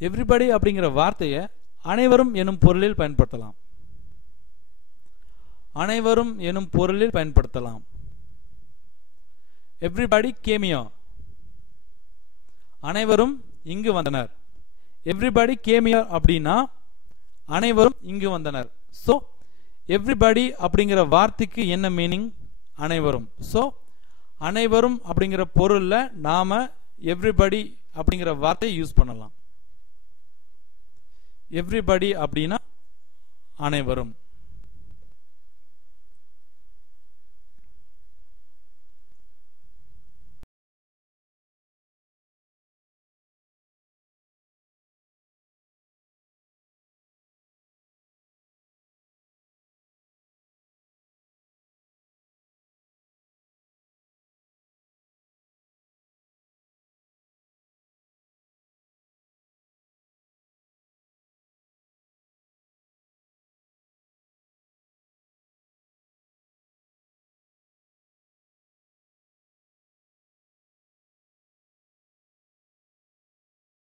Everybody அப்படிங்கிற வார்த்தையை அனைவரும் எனும் பொருளில் பயன்படுத்தலாம். அனைவரும் எனும் பொருளில் பயன்படுத்தலாம். Everybody game here. அனைவரும் இங்கு வந்தனர். எவ்ரிபடி கேம் ஹியர் அப்படின்னா அனைவரும் இங்கு வந்தனர். ஸோ எவ்ரிபடி அப்படிங்கிற வார்த்தைக்கு என்ன மீனிங்? அனைவரும். ஸோ அனைவரும் அப்படிங்கிற பொருள்ல நாம எவ்ரிபடி அப்படிங்கிற வார்த்தையை யூஸ் பண்ணலாம். எவ்ரிபடி அப்படின்னா அனைவரும்.